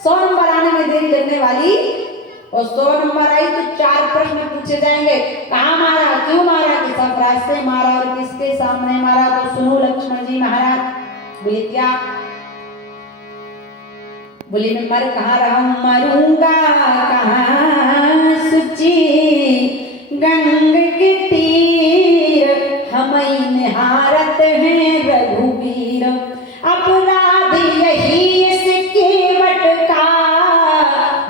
100 number आने में देरी लगने वाली, और 100 नंबर आई तो 4 प्रश्न पूछे जाएंगे। कहाँ मारा, क्यों मारा, किस अपराध से मारा और किसके सामने मारा। तो सुनो लक्ष्मण जी महाराज। बोले क्या? बोले मैं मर कहाँ रहा हूँ, मरूंगा कहाँ सुची गंग के तीर, हम निहारत हैं रघुवीर। अपराध यही इस केवट का,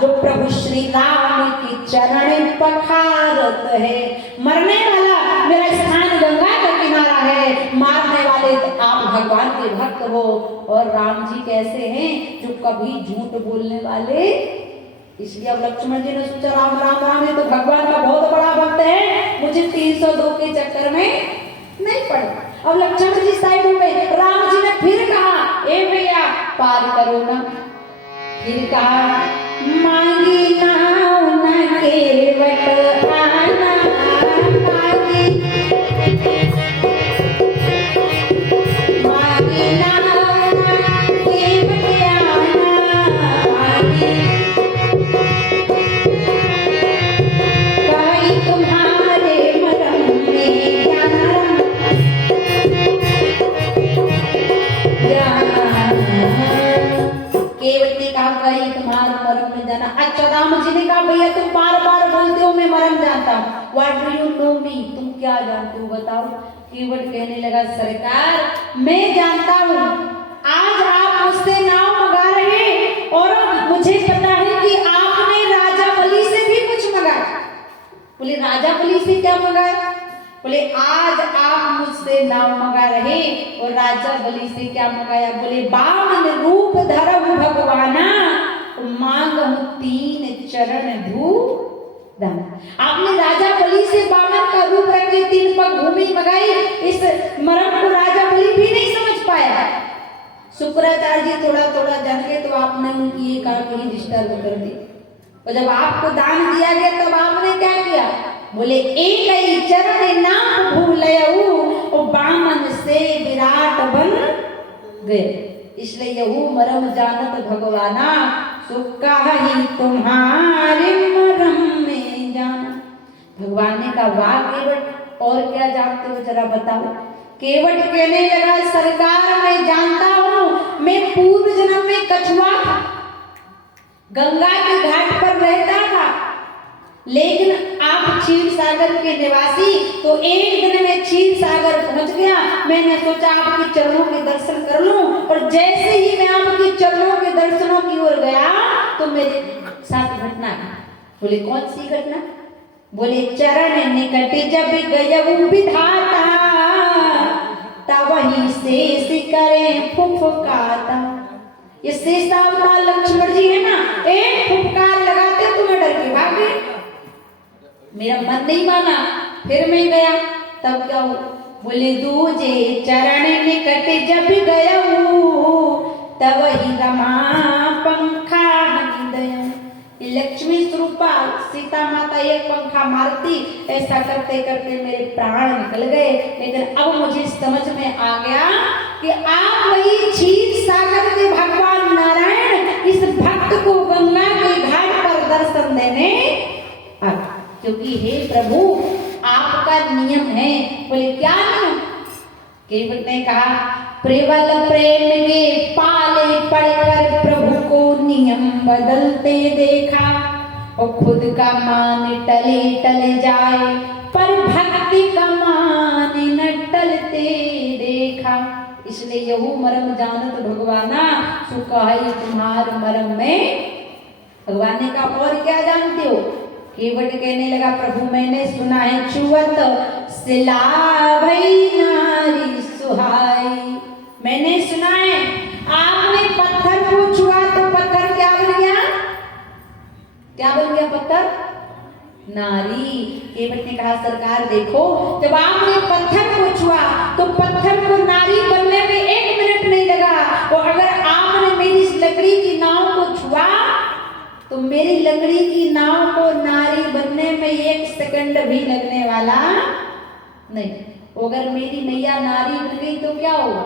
जो प्रभु श्री राम की चरण पखारत है। मरने वाला मेरा स्थान गंगा का किनारा है, मारने वाले आप भगवान के भक्त हो। और राम जी कैसे हैं, जो कभी झूठ बोलने वाले। इसलिए अब लक्ष्मण जी ने सोचा राम राम राम है तो भगवान का बहुत बड़ा भक्त है, मुझे 302 के चक्कर में नहीं पड़ना। अब लक्ष्मण जी साइड में, राम जी ने फिर कहा ए भैया पार करो ना। फिर कहा मांगी नाव न केवट आना, मांगी नाव न केवट आना, मांगी कहीं तुम्हारे मरम में जाना, केवट ने कहा कहीं तुम्हारे मरम में जाना। अच्छा राम जी ने कहा भैया तुम बार बार बोलते हो मैं मरम जानता हूँ, व्हाट डू यू नो मी, तुम क्या जानते हो बताओ। केवट कहने लगा सरकार मैं जानता हूँ, आज आप मुझसे नाव मंगा रहे और मुझे पता है कि आपने राजा बलि से भी कुछ मंगाया। बोले राजा बलि से क्या मंगाया? बोले आज आप मुझसे नाव मंगा रहे और राजा बलि से क्या मंगाया? बोले बामन रूप धरहु भगवाना, मांगहु 3 चरण धूप दान। आपने राजा बलि से बामन का रूप रख के 3 पग भूमि मंगाई। इस मरम को राजा बलि भी नहीं समझ पाया। शुक्राचार्य जी थोड़ा थोड़ा जान गए तो आपने उनकी एक आंख ही डिस्टर्ब कर दी। और जब आपको दान दिया गया तब आपने क्या किया? बोले एक ही चरण नाम भूलयऊ, और बामन से विराट बन गए। इसलिए यहू मरम जानत भगवाना, सो कहि तुम्हारे मरम में जाना। भगवान ने कहा वाह केवट और क्या जानते हो जरा बताओ। केवट कहने लगा सरकार मैं जानता हूँ, मैं पूर्व जन्म में कछुआ था, गंगा के घाट पर रहता था, लेकिन आप क्षीर सागर के निवासी, तो एक दिन में क्षीर सागर पहुंच गया। मैंने सोचा आपके चरणों के दर्शन कर लूं, और जैसे ही मैं आपके चरणों के दर्शनों की ओर गया तो मेरे साथ घटना है। बोले कौन सी घटना? बोले चरण निकट जब गयऊ विधाता, तब वहीं शेष करे फुफकाता। ये शेषावतार लक्ष्मण जी है ना, एक फुफकार लगाते तो मैं डर के भाग गई। मेरा मन नहीं माना, फिर मैं गया, तब क्या हुआ? बोले दूजे चरण निकट जब गयऊ, तब ही रमा पंखा हृदय। लक्ष्मी स्वरूपा सीता माता एक पंखा मारती, ऐसा करते करते मेरे प्राण निकल गए। लेकिन अब मुझे समझ में आ गया कि आप वही क्षीर सागर के भगवान नारायण इस भक्त को गंगा के घाट पर दर्शन देने आ, क्योंकि हे प्रभु आपका नियम है। बोले क्या नियम? केवट ने कहा प्रबल प्रेम के पाले पड़कर प्रभु को नियम बदलते देखा, और खुद का मान टले टले जाए पर भक्ति का मान न टलते देखा। इसलिए यहू मरम जानत भगवाना, सो कहि तुम्हार मरम में। भगवान ने कहा और क्या जानते हो? केवट कहने लगा प्रभु मैंने सुना है छुअत सिलावई नारी सुहाई। मैंने सुना है आपने पत्थर को छुआ तो पत्थर क्या बन गया? क्या बन गया पत्थर? नारी। केवट ने कहा सरकार देखो, जब आपने पत्थर को छुआ तो पत्थर को नारी बनने में 1 मिनट नहीं लगा, और अगर आपने मेरी इस लकड़ी की नाव को छुआ तो मेरी लकड़ी की नाव को नारी बनने में 1 सेकंड भी लगने वाला नहीं। अगर मेरी नैया नारी बन गई तो क्या होगा?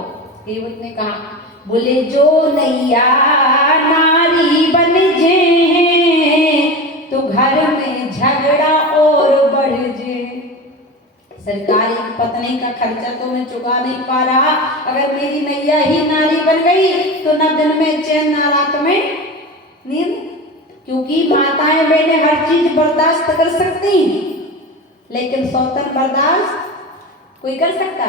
केवट ने कहा बोले जो नैया नारी बने सरकार एक पत्नी का खर्चा तो मैं चुका नहीं पा रहा, अगर मेरी मैया ही नारी बन गई तो न दिन में चैन न रात में नींद, क्योंकि माताएं बहनें हर चीज बर्दाश्त कर सकती, लेकिन सौतन बर्दाश्त कोई कर सकता?